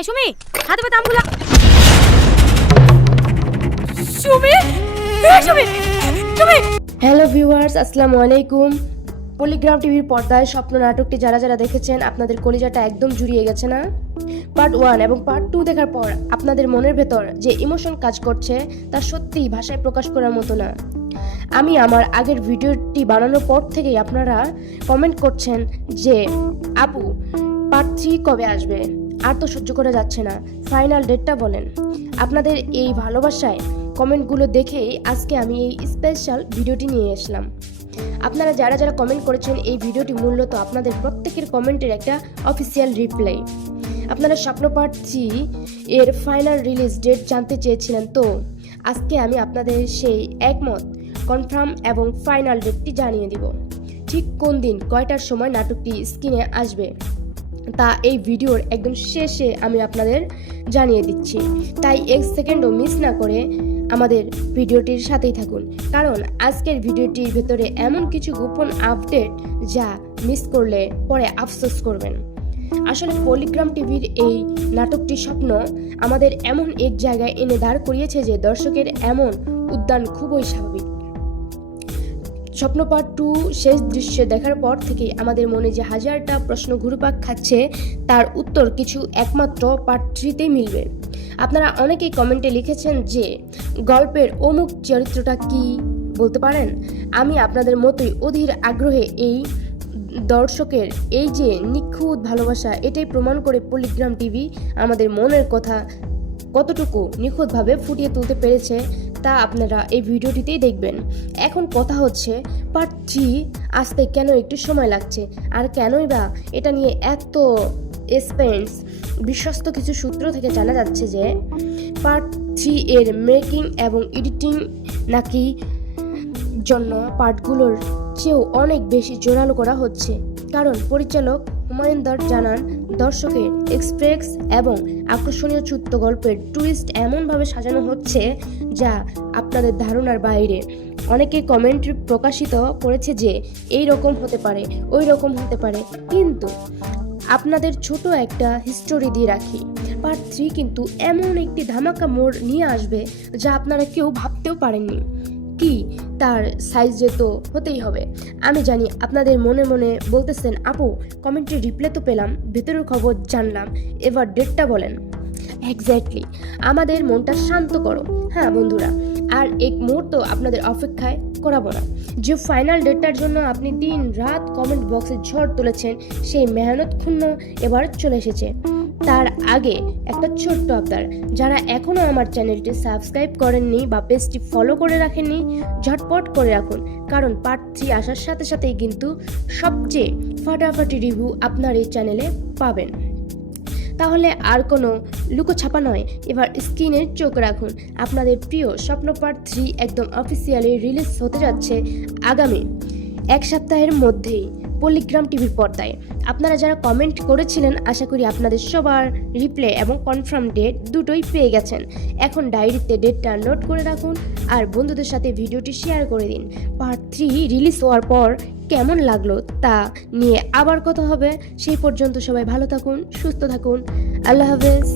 এই সুমি, হাতে পাতে আমগুলা। সুমি, এই সুমি, সুমি। হ্যালো ভিউয়ার্স, আসসালামু আলাইকুম। পলিগ্রাম টিভির পর্দায় স্বপ্ন নাটকটি যারা যারা দেখেছেন আপনাদের কলিজাটা একদম জুড়িয়ে গেছে না? পার্ট 1 এবং পার্ট 2 দেখার পর আপনাদের মনের ভেতর যে ইমোশন কাজ করছে তা সত্যিই ভাষায় প্রকাশ করার মতো না। আমি আমার আগের ভিডিওটি বানানোর পর থেকেই আপনারা কমেন্ট করছেন যে আপু পার্ট 3 কবে আসবে, আর তো সহ্য করা যাচ্ছে না, ফাইনাল ডেটটা বলেন। আপনাদের এই ভালোবাসায় কমেন্টগুলো দেখেই আজকে আমি এই স্পেশাল ভিডিওটি নিয়ে আসলাম। আপনারা যারা যারা কমেন্ট করেছেন এই ভিডিওটি মূলত আপনাদের প্রত্যেকের কমেন্টের একটা অফিসিয়াল রিপ্লাই। আপনারা স্বপ্ন পার্ট 3 এর ফাইনাল রিলিজ ডেট জানতে চেয়েছিলেন, তো আজকে আমি আপনাদের সেই একমত কনফার্ম এবং ফাইনাল ডেটটি জানিয়ে দিব। ঠিক কোন দিন কয়টার সময় নাটকটি স্ক্রিনে আসবে তা এই ভিডিওর একদম শেষে আমি আপনাদের জানিয়ে দিচ্ছি, তাই এক সেকেন্ডও মিস না করে আমাদের ভিডিওটির সাথেই থাকুন, কারণ আজকের ভিডিওটির ভেতরে এমন কিছু গোপন আপডেট যা মিস করলে পরে আফসোস করবেন। আসলে পলিগ্রাম টিভির এই নাটকটির স্বপ্ন আমাদের এমন এক জায়গায় এনে দাঁড় করিয়েছে যে দর্শকের এমন উদ্যান খুবই স্বাভাবিক। স্বপ্ন পার্ট 2 শেষ দৃশ্য দেখার পর থেকেই আমাদের মনে যে হাজারটা প্রশ্ন ঘুরপাক খাচ্ছে তার উত্তর কিছু একমাত্র পার্ট 3তেই মিলবে। আপনারা অনেকেই কমেন্টে লিখেছেন যে গল্পের অমুক চরিত্রটা কি বলতে পারেন। আমি আপনাদের মতোই অধীর আগ্রহে এই দর্শকের এই যে নিখুঁত ভালোবাসা এটাই প্রমাণ করে পলিগ্রাম টিভি আমাদের মনের কথা কতটুকু নিখুঁতভাবে ফুটিয়ে তুলতে পেরেছে তা আপনারা এই ভিডিওটিতেই দেখবেন। এখন কথা হচ্ছে পার্ট 3 আসতে কেন একটু সময় লাগছে, আর কেনই বা এটা নিয়ে এত সাসপেন্স। বিশ্বস্ত কিছু সূত্র থেকে জানা যাচ্ছে যে পার্ট 3 এর মেকিং এবং এডিটিং নাকি জন্য পার্টগুলোর চেয়েও অনেক বেশি জোরালো করা হচ্ছে, কারণ পরিচালক হুমায়ুন দার জানান দর্শকের এক্সপ্রেস এবং আকর্ষণীয় ছোট্ট গল্পের টুইস্ট এমনভাবে সাজানো হচ্ছে যা আপনাদের ধারণার বাইরে। অনেকে কমেন্ট প্রকাশিত করেছে যে এই রকম হতে পারে, ওই রকম হতে পারে, কিন্তু আপনাদের ছোট একটা হিস্টোরি দিয়ে রাখি। পার্ট 3 কিন্তু এমন একটি ধামাকা মোড় নিয়ে আসবে যা আপনারা কেউ ভাবতেও পারেননি। কি তার সাইজে তো হতেই হবে। আমি জানি আপনাদের মনে মনে বলতেছেন আপু কমেন্টে রিপ্লাই তো পেলাম, ভেতরের খবর জানলাম, এবার ডেটটা বলেন। এক্স্যাক্টলি, আমাদের মনটা শান্ত করো। হ্যাঁ বন্ধুরা, আর এক মুহূর্ত আপনাদের অপেক্ষায় করাবো না। যে ফাইনাল ডেটটার জন্য আপনি দিন রাত কমেন্ট বক্সে ঝড় তুলেছেন সেই মেহনত ক্ষুণ্ণ এবার চলে এসেছে। তার আগে একটা ছোট্ট আবদার, যারা এখনও আমার চ্যানেলটি সাবস্ক্রাইব করেননি বা পেজটি ফলো করে রাখেননি ঝটপট করে রাখুন, কারণ পার্ট 3 আসার সাথে সাথেই কিন্তু সবচেয়ে ফাটাফাটি রিভিউ আপনার এই চ্যানেলে পাবেন। তাহলে আর কোনো লুকোছাপা নয়, এবার স্ক্রিনে চোখ রাখুন। আপনাদের প্রিয় স্বপ্ন পার্ট 3 একদম অফিসিয়ালি রিলিজ হতে যাচ্ছে আগামী এক সপ্তাহের মধ্যেই পলিগ্রাম টিভির পর্দায়। আপনারা যারা কমেন্ট করেছিলেন আশা করি আপনাদের সবার রিপ্লাই এবং কনফার্ম ডেট দুটোই পেয়ে গেছেন। এখন ডায়েরিতে ডেটটা নোট করে রাখুন আর বন্ধুদের সাথে ভিডিওটি শেয়ার করে দিন। পার্ট 3 রিলিজ হওয়ার পর কেমন লাগলো তা নিয়ে আবার কথা হবে। সেই পর্যন্ত সবাই ভালো থাকুন, সুস্থ থাকুন। আল্লাহ হাফেজ।